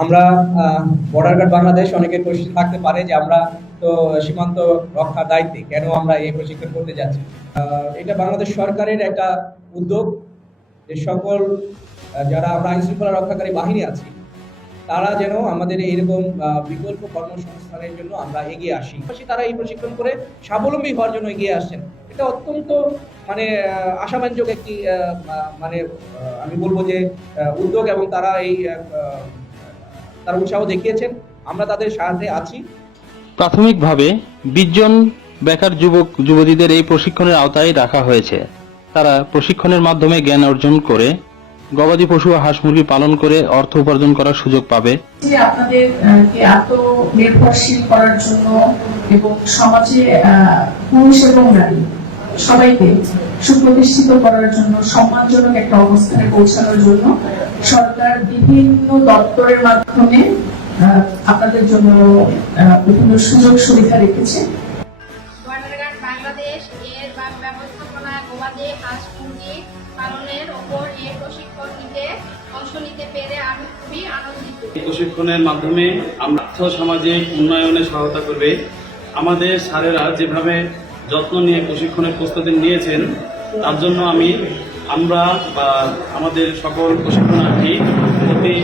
আমরা border guard Bangladesh, অনেকের প্রশ্ন থাকতে পারে যে আমরা তো সীমান্ত রক্ষার দায়িত্বে কেন আমরা এই প্রশিক্ষণ করতে যাচ্ছি। এটা বাংলাদেশ সরকারের একটা উদ্যোগ যে সকল যারা আমরা আইন শৃঙ্খলা রক্ষাকারী বাহিনী আছি তারা যেন আমাদের এইরকম বিকল্প কর্মসংস্থানের জন্য আমরা এগিয়ে আসি। তারা এই প্রশিক্ষণ করে স্বাবলম্বী হওয়ার জন্য এগিয়ে আসছেন। এটা অত্যন্ত মানে আশাব্যঞ্জক একটি মানে আমি বলবো যে উদ্যোগ, এবং তারা এই তারা উৎসাহ দেখিয়েছেন। আমরা তাদের সাথে আছি। প্রাথমিকভাবে 20 জন বেকার যুবক যুবতীদের এই প্রশিক্ষণের আওতায় রাখা হয়েছে। তারা প্রশিক্ষণের মাধ্যমে জ্ঞান অর্জন করে গবাদি পশু ও হাঁস মুরগি পালন করে অর্থ উপার্জন করার সুযোগ পাবে। আপনাদেরকে আত্মনির্ভরশীল করার জন্য এবং সমাজে পুরুষ এবং নারী সবাইকে সুপ্রতিষ্ঠিত করার জন্য, সম্মানজনক একটা অবস্থানে পৌঁছানোর জন্য সরকার বিভিন্ন দপ্তরের মাধ্যমে আপনাদের জন্য বিভিন্ন সুযোগ সুবিধা রেখেছে। বর্ডার গার্ড বাংলাদেশ এর ব্যবস্থাপনা গবাদি হাঁস মুরগি পালনের ওপর এই প্রশিক্ষণ অংশ নিতে পেরে আমি খুবই আনন্দিত। এই প্রশিক্ষণের মাধ্যমে আমরা সামাজিক উন্নয়নে সহায়তা করবে। আমাদের স্যারেরা যেভাবে যত্ন নিয়ে প্রশিক্ষণের প্রস্তুতি নিয়েছেন তার জন্য আমরা বা আমাদের সকল প্রশিক্ষণার্থী প্রতি